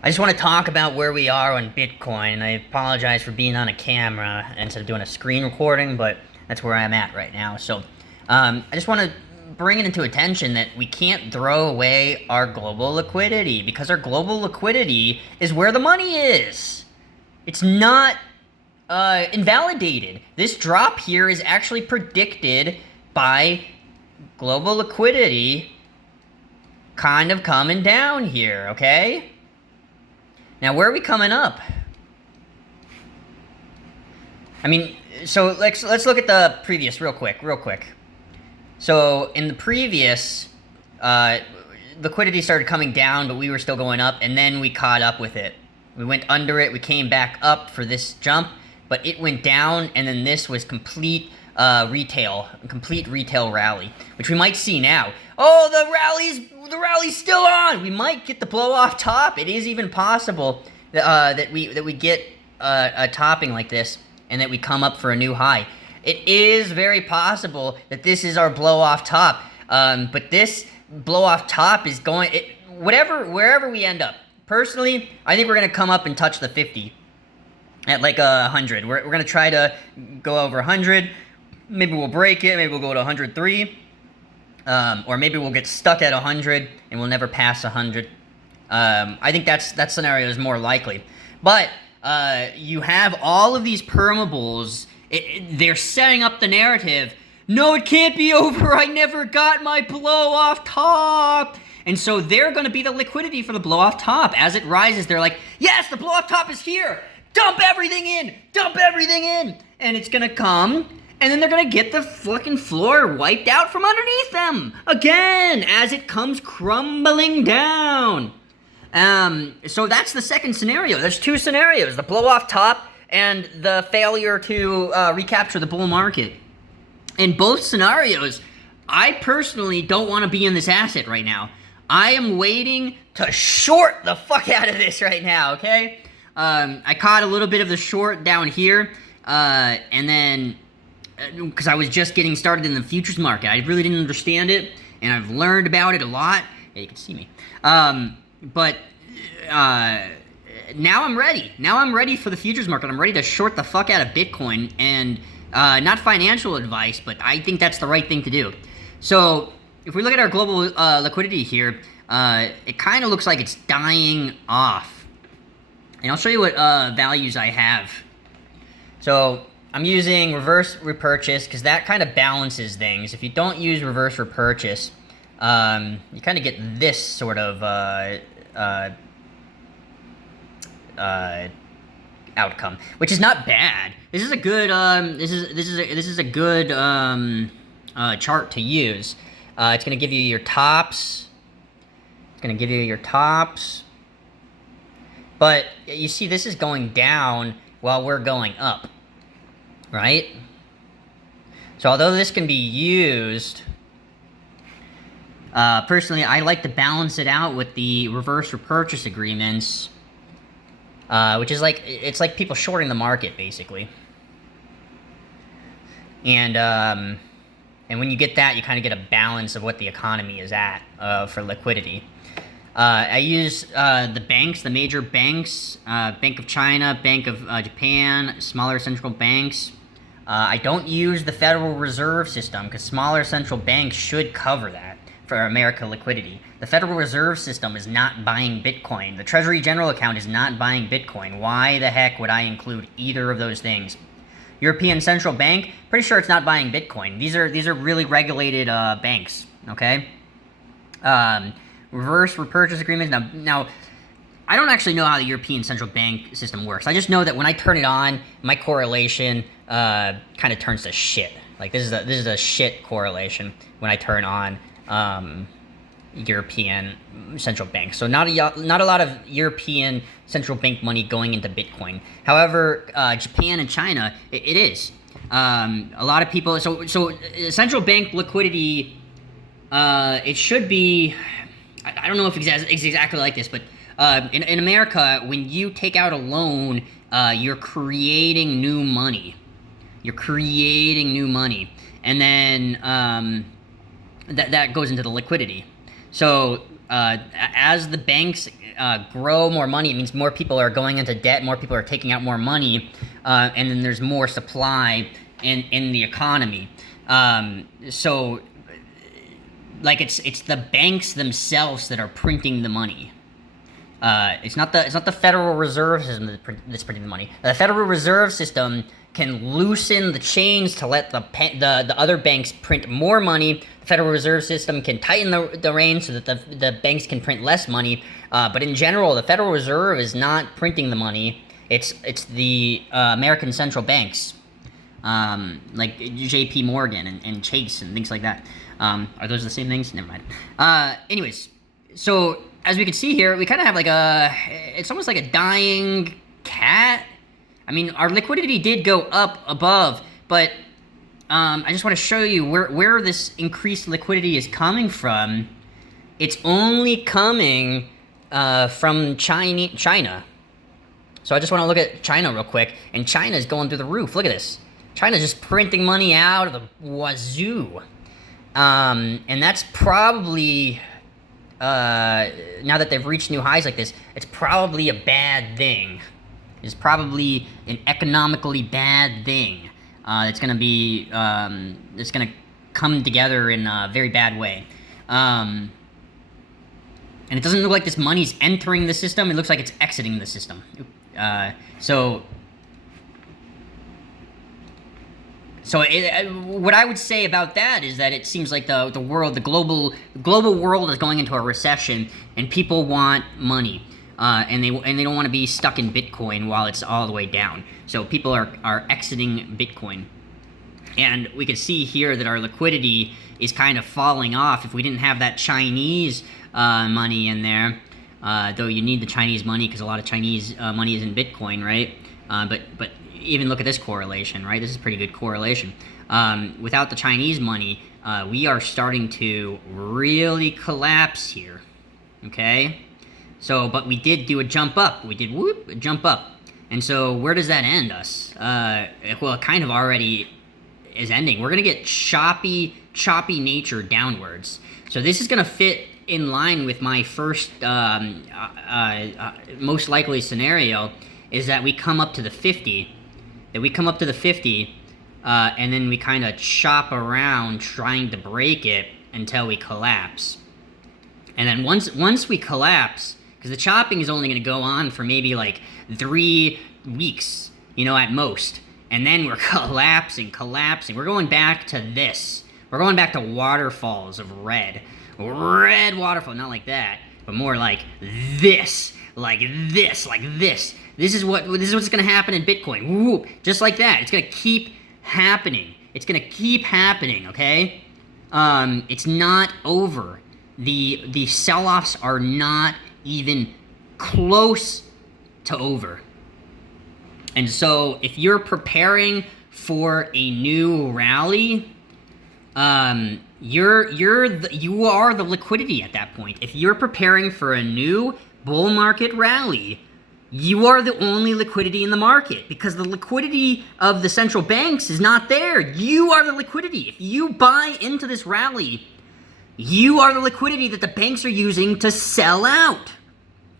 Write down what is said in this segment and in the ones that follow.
I just want to talk about where we are on Bitcoin. I apologize for being on a camera instead of doing a screen recording, but that's where I'm at right now. I just want to bring it into attention that we can't throw away our global liquidity because our global liquidity is where the money is. It's not invalidated. This drop here is actually predicted by global liquidity kind of coming down here, okay? Now, where are we coming up? I mean, so let's look at the previous real quick. So in the previous, liquidity started coming down, but we were still going up, and then we caught up with it. We went under it, we came back up for this jump, but it went down, and then this was complete retail rally, which we might see now. Oh, the rally's still on. We might get the blow off top. It is even possible that we get a topping like this, and that we come up for a new high. It is very possible that this is our blow off top. But this blow off top is going wherever we end up. Personally, I think we're gonna come up and touch the 50 at like 100. We're gonna try to go over 100. Maybe we'll break it. Maybe we'll go to 103. Or maybe we'll get stuck at 100 and we'll never pass 100. I think that scenario is more likely. But you have all of these permabulls. They're setting up the narrative. No, it can't be over. I never got my blow off top. And so they're going to be the liquidity for the blow off top. As it rises, they're like, yes, the blow off top is here. Dump everything in. And it's going to come. And then they're going to get the fucking floor wiped out from underneath them. Again, as it comes crumbling down. So that's the second scenario. There's two scenarios. The blow off top and the failure to recapture the bull market. In both scenarios, I personally don't want to be in this asset right now. I am waiting to short the fuck out of this right now, okay? I caught a little bit of the short down here, and then because I was just getting started in the futures market. I really didn't understand it, and I've learned about it a lot. Yeah, you can see me. But now I'm ready. Now I'm ready for the futures market. I'm ready to short the fuck out of Bitcoin, and not financial advice, but I think that's the right thing to do. So if we look at our global liquidity here, it kind of looks like it's dying off. And I'll show you what values I have. So I'm using reverse repurchase because that kind of balances things. If you don't use reverse repurchase, you kind of get this sort of outcome, which is not bad. This is a good this is a good chart to use. It's going to give you your tops. But you see, this is going down while we're going up, right? So although this can be used, personally, I like to balance it out with the reverse repurchase agreements, which is like, it's like people shorting the market, basically. And when you get that, you kind of get a balance of what the economy is at for liquidity. I use the banks, the major banks, Bank of China, Bank of Japan, smaller central banks. I don't use the Federal Reserve System because smaller central banks should cover that for America liquidity. The Federal Reserve System is not buying Bitcoin. The Treasury General Account is not buying Bitcoin. Why the heck would I include either of those things? European Central Bank, pretty sure it's not buying Bitcoin. These are really regulated banks, okay? Reverse repurchase agreements. Now, I don't actually know how the European Central Bank system works. I just know that when I turn it on, my correlation kind of turns to shit. Like this is a shit correlation when I turn on European Central Bank. So not a lot of European Central Bank money going into Bitcoin. However, Japan and China, it is. A lot of people. So central bank liquidity. It should be. I don't know if it's exactly like this, but in America, when you take out a loan, you're creating new money. And then that goes into the liquidity. So as the banks grow more money, it means more people are going into debt, more people are taking out more money, and then there's more supply in the economy. So, like, it's the banks themselves that are printing the money. It's not the Federal Reserve System that's printing the money. The Federal Reserve System can loosen the chains to let the other banks print more money. The Federal Reserve System can tighten the reins so that the banks can print less money. But in general, the Federal Reserve is not printing the money. It's the American central banks, like J.P. Morgan and Chase and things like that. Are those the same things? Never mind. Anyways, so as we can see here, we kind of have like it's almost like a dying cat. I mean, our liquidity did go up above, but I just want to show you where this increased liquidity is coming from. It's only coming from China. So I just want to look at China real quick, and China's going through the roof. Look at this. China's just printing money out of the wazoo. And that's probably, now that they've reached new highs like this, it's probably a bad thing. It's probably an economically bad thing. It's gonna be, it's gonna come together in a very bad way. And it doesn't look like this money's entering the system, it looks like it's exiting the system. So what I would say about that is that it seems like the global world is going into a recession, and people want money, and they don't want to be stuck in Bitcoin while it's all the way down. So people are exiting Bitcoin, and we can see here that our liquidity is kind of falling off. If we didn't have that Chinese money in there, though you need the Chinese money because a lot of Chinese money is in Bitcoin, right? But even look at this correlation, right? This is pretty good correlation. Without the Chinese money, we are starting to really collapse here, okay? So, but we did do a jump up. We did a jump up. And so where does that end us? Well, it kind of already is ending. We're going to get choppy nature downwards. So this is going to fit in line with my first most likely scenario, is that we come up to the 50, and then we kind of chop around trying to break it until we collapse. And then once we collapse, because the chopping is only going to go on for maybe like 3 weeks, at most. And then we're collapsing. We're going back to this. We're going back to waterfalls of red. Red waterfall, not like that, but more like this. This is what's gonna happen in Bitcoin. Whoop, just like that. It's gonna keep happening. Okay? It's not over. The sell-offs are not even close to over. And so if you're preparing for a new rally, you are the liquidity at that point. If you're preparing for a new bull market rally, you are the only liquidity in the market, because the liquidity of the central banks is not there. You are the liquidity. If you buy into this rally, you are the liquidity that the banks are using to sell out.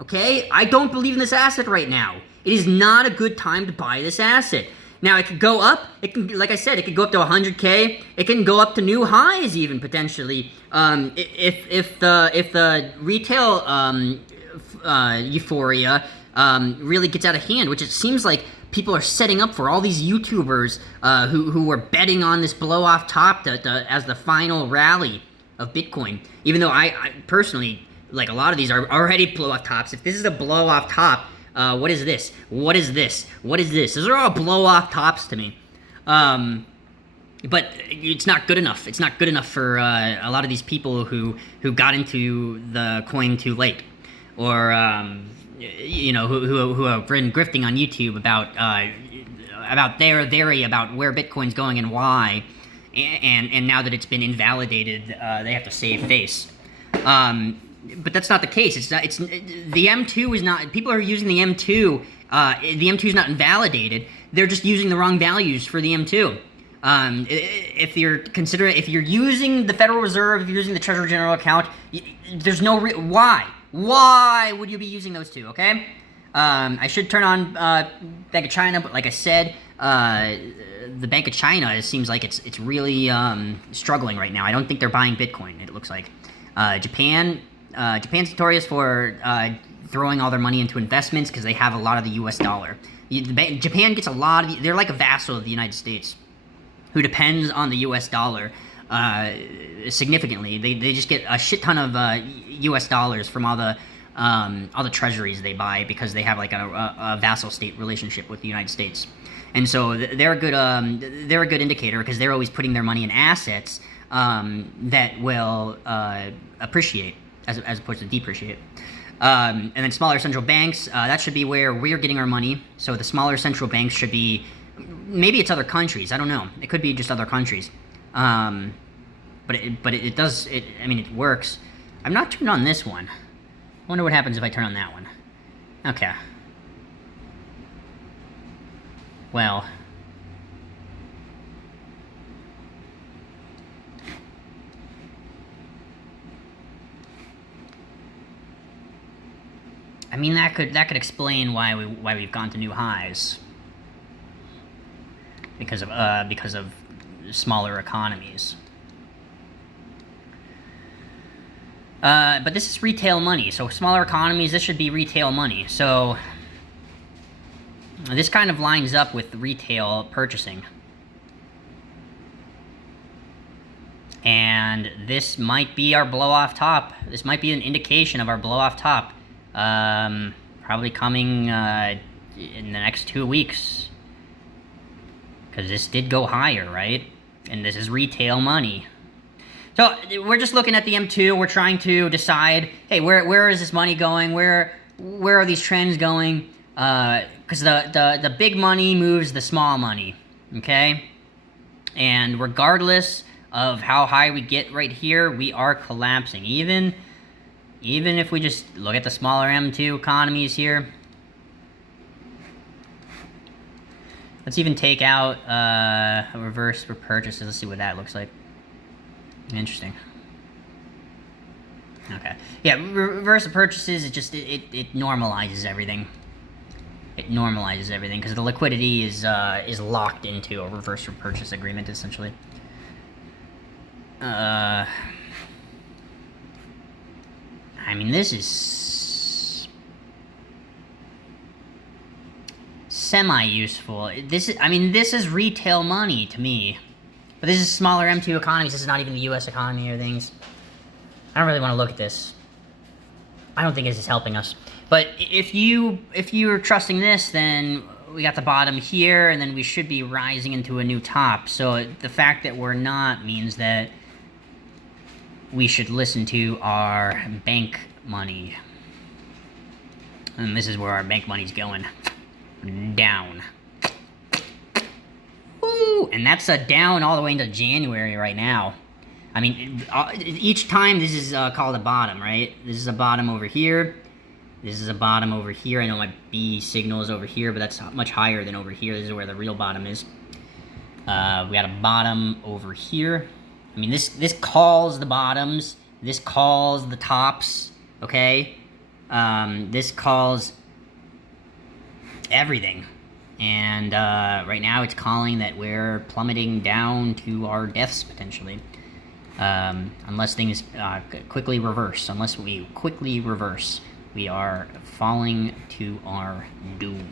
Okay? I don't believe in this asset right now. It is not a good time to buy this asset. Now, it could go up. It can, like I said, it could go up to 100K. It can go up to new highs even, potentially. If the retail euphoria really gets out of hand, which it seems like people are setting up for, all these YouTubers who are betting on this blow off top as the final rally of Bitcoin. Even though I personally, like, a lot of these are already blow off tops. If this is a blow off top, what is this? What is this? What is this? Those are all blow-off tops to me. But it's not good enough. It's not good enough for a lot of these people who got into the coin too late, or who have been grifting on YouTube about their theory about where Bitcoin's going and why, and now that it's been invalidated, they have to save face. But that's not the case. It's the M2 is not. People are using the M2. The M2 is not invalidated. They're just using the wrong values for the M2. If you're using the Federal Reserve, if you're using the Treasury General account, there's no why. Why would you be using those two? Okay. I should turn on Bank of China, but like I said, the Bank of China, it seems like it's really struggling right now. I don't think they're buying Bitcoin. It looks like Japan's notorious for throwing all their money into investments because they have a lot of the U.S. dollar. Japan gets a lot of they're like a vassal of the United States, who depends on the U.S. dollar significantly. They just get a shit ton of U.S. dollars from all the treasuries they buy because they have like a vassal state relationship with the United States, and so they're a good indicator because they're always putting their money in assets that will appreciate as opposed to depreciate. And then smaller central banks, that should be where we're getting our money. So the smaller central banks should be, maybe it's other countries. I don't know. It could be just other countries. But it works. I'm not turned on this one. I wonder what happens if I turn on that one. Okay. Well. I mean, that could explain why we've gone to new highs. Because of smaller economies. But this is retail money, so smaller economies, this should be retail money. So this kind of lines up with retail purchasing. And this might be our blow-off top. This might be an indication of our blow-off top. Probably coming in the next 2 weeks. Because this did go higher, right? And this is retail money. So we're just looking at the M2. We're trying to decide, hey, where is this money going? Where are these trends going? Because the big money moves the small money, okay? And regardless of how high we get right here, we are collapsing. Even if we just look at the smaller M2 economies here. Let's even take out a reverse for purchases. Let's see what that looks like. Interesting. Okay. Yeah, reverse purchases, it normalizes everything. It normalizes everything because the liquidity is locked into a reverse purchase agreement, essentially. I mean, this is semi-useful. This is retail money to me. But this is smaller M2 economies. This is not even the U.S. economy or things. I don't really want to look at this. I don't think this is helping us. But if you're trusting this, then we got the bottom here, and then we should be rising into a new top. So the fact that we're not means that we should listen to our bank money. And this is where our bank money's going. Down. Woo! And that's down all the way into January right now. I mean, each time this is called a bottom, right? This is a bottom over here. This is a bottom over here. I know my B signal is over here, but that's much higher than over here. This is where the real bottom is. We got a bottom over here. I mean, this calls the bottoms. This calls the tops, okay? This calls everything. And right now it's calling that we're plummeting down to our deaths, potentially. Unless things quickly reverse. Unless we quickly reverse. We are falling to our doom.